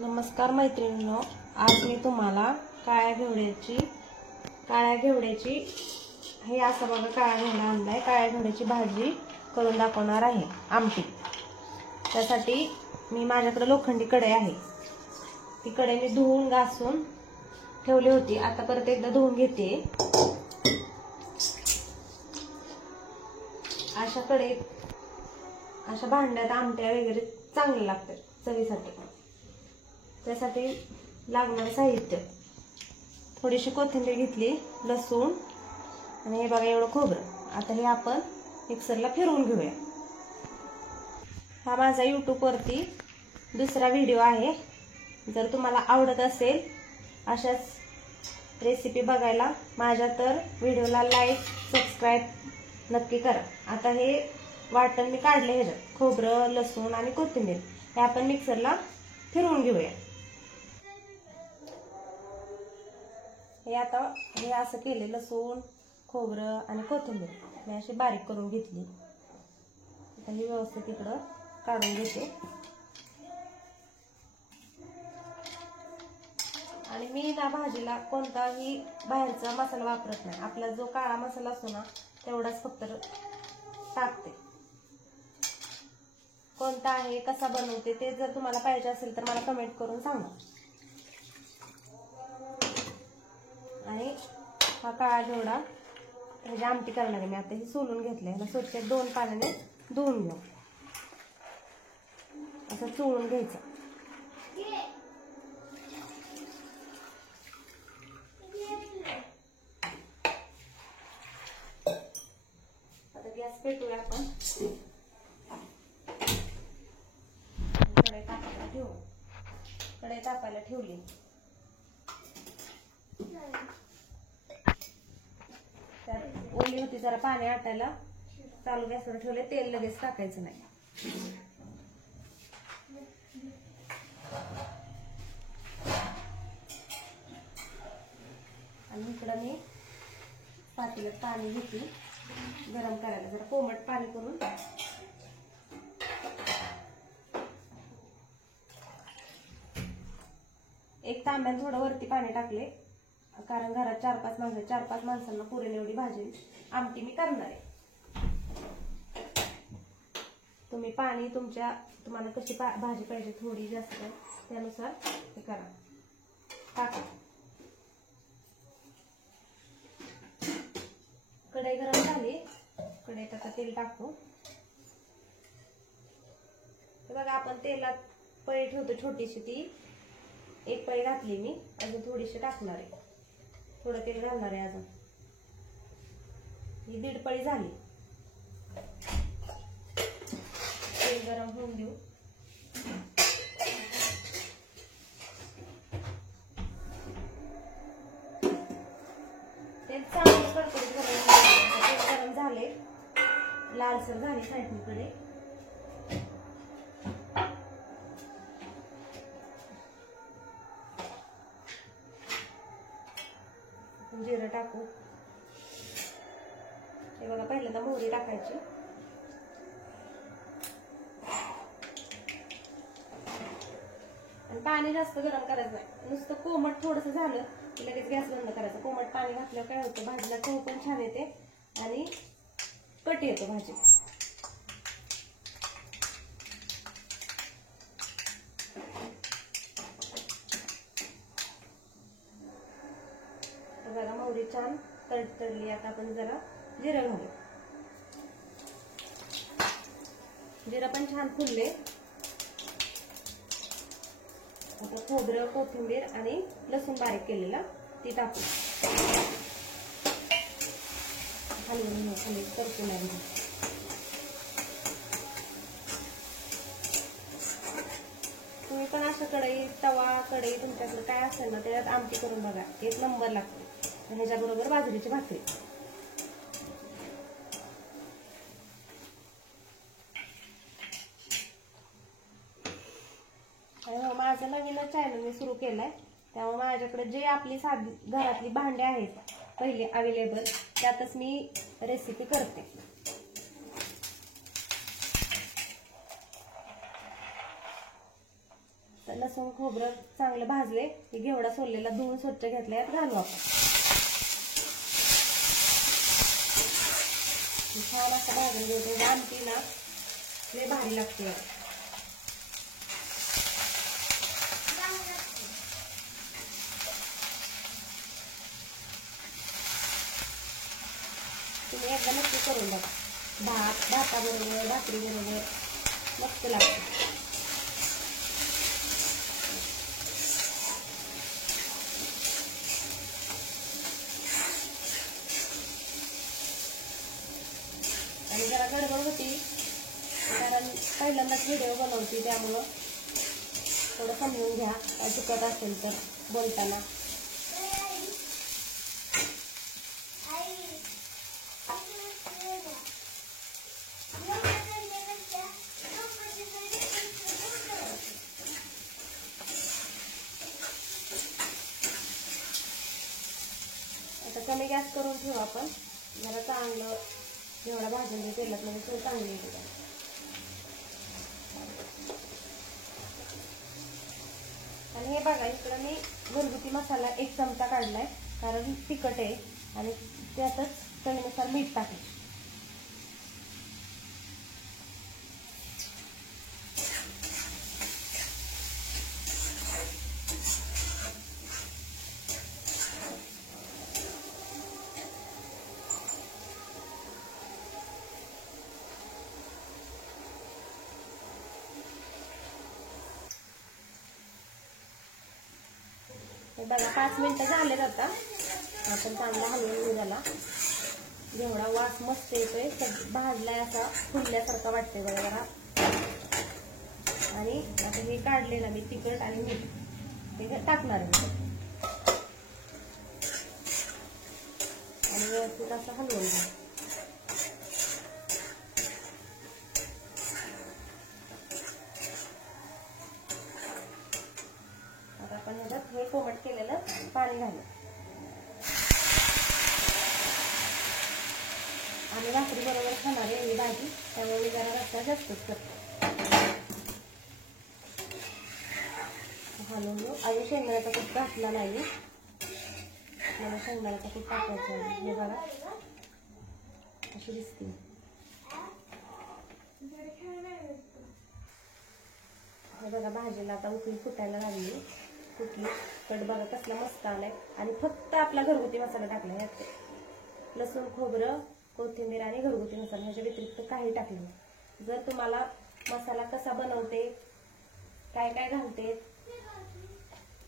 नमस्कार मैत्रिणींनो, आज मी तुम्हाला काळ्या घेवड्याची हे असं बघा काळा घेवडा आणलाय. काळ्या घेवड्याची भाजी करून दाखवणार आहे, आमटी. त्यासाठी मी माझ्याकडे लोखंडी कढई आहे. ती कढई मी धुवून घासून ठेवली होती. आता परत एकदा धुवून घेते. अशा कढईत अशा भांड्यात आमट्या वगैरे चांगले लागतात चवीसाठी. त्यासाठी लागणारे साहित्य: थोडीशी कोथिंबीर घेतली, लसूण, आणि हे बघा एवढं खोबरं. आता हे आपण मिक्सरला फिरवून घेऊया. हा माझा यूट्यूबवरती दुसरा व्हिडिओ आहे. जर तुम्हाला आवडत असेल अशाच रेसिपी बघायला माझ्या तर व्हिडिओला लाईक सबस्क्राईब नक्की करा. आता हे वाटण मी काढले, ह्याच्यात खोबरं, लसूण आणि कोथिंबीर हे आपण मिक्सरला फिरवून घेऊया. हे आता हे असं केले, लसूण, खोबरं आणि कोथिंबीर मी अशी बारीक करून घेतली. आता ही व्यवस्थित इकडं काढून घेते. आणि मी ना भाजीला कोणताही बाहेरचा मसाला वापरत नाही. आपला जो काळा मसाला असतो ना तेवढाच फक्त टाकते. कोणता आहे, कसा बनवते ते जर तुम्हाला पाहिजे असेल तर मला कमेंट करून सांगा. आणि हा काळा घेवडा ह्याची आमटी करणार आहे मी. आता हे सोलून घेतलंय. ह्याला स्वच्छ 2 पाण्याने धुवून घेऊ. असं चोळून घ्यायचं. आता गॅस पेटवूया आपण. कढई तापायला ठेवली. त्यात ओली होती, जरा पाणी आटायला चालू गॅसवर ठेवले. तेल लगेच टाकायचं नाही. आणि इकडं मी पातेल्यात पाणी घेतली गरम करायला. जरा कोमट पाणी करून एक तांब्यात थोडं वरती पाणी टाकले, कारण घरात 4-5 माणसांना पुरेल एवढी भाजी आमटी मी करणार आहे. तुम्ही पाणी तुम्हाला कशी भाजी पाहिजे, थोडी जास्त त्यानुसार हे करा, टाका. कढई गरम झाली. कढईत आता तेल टाकू. बघा आपण तेलात पळी ठेवतो छोटीशी, ती एक पळी घातली मी. अजून थोडीशी टाकणार आहे. थोडं तेल घालणार आहे अजून. ही 1.5 पळी झाली. तेल गरम होऊन देऊ. तेल चांगलं कडकडीत गरम झाले, लालसर झाली साईडकडे. जिरं टाकू. हे बघा पहिल्यांदा मोहरी टाकायची. आणि पाणी जास्त गरम करायचं नाही. नुसतं कोमट थोडंसं झालं की लगेच गॅस बंद करायचा. कोमट पाणी घातल्यावर काय होतं, भाजीला चव पण छान येते आणि कट येतो भाजी. बघा मोहरी छान तडतडली. आता आपण जरा जिरं घालू. जिरं पण छान फुलले. आता खोबरं, कोथिंबीर आणि लसूण बारीक केलेला ती टाकू. हलवून खाली परतून घ्या. तुम्ही पण अशा कढई, तवा, कढई तुमच्याकडे काय असेल ना त्याच्यात आमटी करून बघा, 1 नंबर लागते. ह्याच्याबरोबर बाजरीची भाकरी. माझं नवीनच चॅनल मी सुरू केलंय, त्यामुळे माझ्याकडे जे आपली साधी घरातली भांडी आहेत पहिले अवेलेबल, त्यातच मी रेसिपी करते. लसूण खोबरं चांगलं भाजले की घेवडा सोललेला धुवून स्वच्छ घेतला यात घालू आपण. छान असं भाजून घेतो. आमटी ना लय भारी लागते. तुम्ही एकदा नक्की करून बघा. भाताबरोबर भाकरी बरोबर मस्त लागते. आणि जरा गडबड होती कारण पहिल्यांदाच व्हिडिओ बनवते, त्यामुळं थोडं समजून घ्या काय चुकत असेल तर बोलताना. आता कमी गॅस करून ठेवू आपण. जरा चांगलं घेवडा भाजून घे तेलात, म्हणजे तो चांगली येते. आणि हे बघा इकडं मी घरगुती मसाला 1 चमचा काढलाय कारण तिखट आहे आणि त्यातच चवीनुसार मीठ टाकले. बघा 5 मिनिटं झालेत. आता आपण चांगला हलवून घेऊ त्याला. घेवडा वास मस्त येतोय, भाजलाय असा फुलल्यासारखा वाटतंय बघा जरा. आणि आता हे काढले ना मी तिखट आणि मीठ हे टाकणार आहे आणि व्यवस्थित असं हलवून घ्या. आता आपण ह्याच्यात हे कोमट केलेलं पाणी घालू. आम्ही भाकरी बरोबर खाणार आहे ही भाजी, त्यामुळे मी जरा रस्ता जास्तच करते. घालून घेऊ. अजून शेंगदाण्याचा कूट घातला नाही, मला शेंगदाण्याचा कूट टाकायचा आहे. हे बघा अशी दिसते. हे बघा भाजीला आता उकळी फुटायला लागली. कुठली कट बघा कसला मस्त आलाय. आणि फक्त आपला घरगुती मसाला टाकला यात. लसूण खोबरं कोथिंबीर आणि घरगुती मसाला ह्याच्या व्यतिरिक्त काही टाकलं नाही. जर तुम्हाला मसाला कसा बनवते काय काय घालते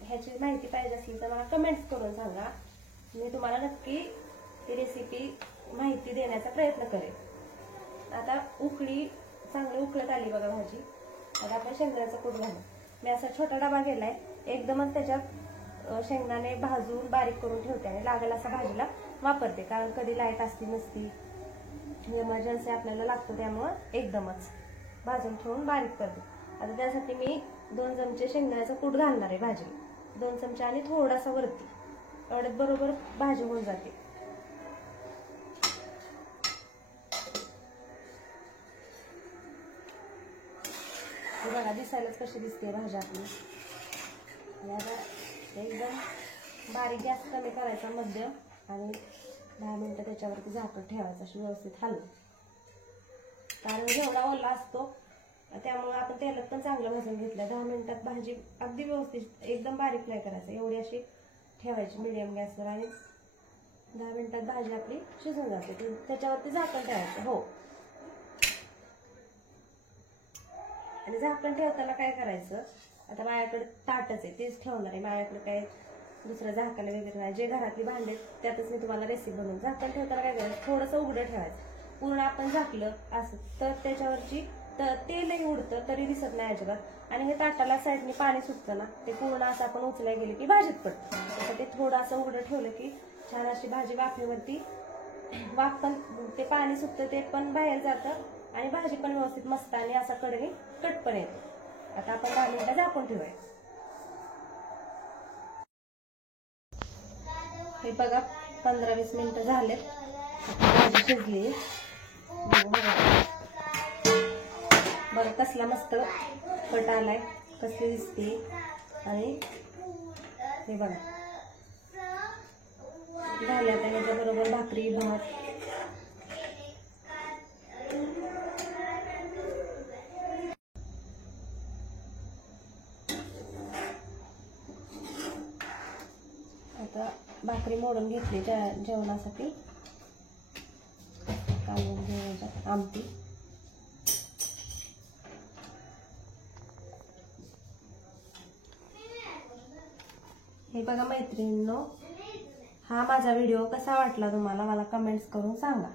ह्याची माहिती पाहिजे असली तर मला कमेंट्स करून सांगा. मी तुम्हाला नक्की ती रेसिपी माहिती देण्याचा प्रयत्न करेन. आता उकळी चांगली उकळत आली बघा भाजी. आता आपण शेंगदाण्याचा कूट घालू. मी असा छोटा डबा गेलाय, एकदमच त्याच्यात शेंगदाणे भाजून बारीक करून ठेवते आणि लागेल असा भाजीला वापरते. कारण कधी लाईट असती नसती, इमर्जन्सी आपल्याला लागतो, त्यामुळं एकदमच भाजून ठेवून बारीक करते. आता त्यासाठी मी 2 चमचे शेंगदाण्याचा कूट घालणार आहे भाजीला. 2 चमचे आणि थोडासा वरती, एवढ्यात बरोबर भाजी होऊन जाते. बघा दिसायलाच कशी दिसते भाजी आपली. एकदम बारीक गॅस कमी करायचा मध्यम आणि 10 मिनिटं त्याच्यावरती झाकण ठेवायचं अशी व्यवस्थित हलवून. कारण घेवडा ओला असतो त्यामुळे आपण तेलात पण चांगलं भाजून घेतलं. 10 मिनिटात भाजी अगदी व्यवस्थित एकदम बारीक नाही करायचं, एवढी अशी ठेवायची मिडियम गॅसवर आणि 10 मिनिटात भाजी आपली शिजून जाते. त्याच्यावरती झाकण ठेवायचं. हो, आणि झाकण ठेवताना काय करायचं, आता माझ्याकडे ताटच आहे तेच ठेवणार आहे. माझ्याकडे काय दुसरं झाकायला वगैरे नाही. जे घरातली भांडे त्यातच मी तुम्हाला रेसिपी बनवून. झाकण ठेवताना काय करायचं, थोडंसं उघडं ठेवायचं. पूर्ण आपण झाकलं असं तर त्याच्यावरची तेलही उडतं तरी दिसत नाही अजिबात. आणि हे ताटाला साईडने पाणी सुटतं ना, ते पूर्ण असं आपण उचलाय गेले की भाजीत पडतं. तर ते थोडं असं उघडं ठेवलं की छान अशी भाजी वाफेवरती वाफ पण ते पाणी सुटतं ते पण बाहेर जातं आणि भाजी पण व्यवस्थित मस्त आणि असा कडेने कट पण येतो. आता आपण 10 मिनिटं झाकून ठेवूया. हे बघा 15-20 मिनिटं झालेत. भाजी शिजली. बरं कसला मस्त कट आलाय, कसली दिसते. आणि हे बघा झाल्या आता ह्याच्याबरोबर भाकरी भात. आता भाकरी मोडून घेतली जेवणासाठी. कालवून घेऊन आमटी. हे बघा मैत्रिणींनो, हा माझा व्हिडिओ कसा वाटला तुम्हाला मला कमेंट्स करून सांगा.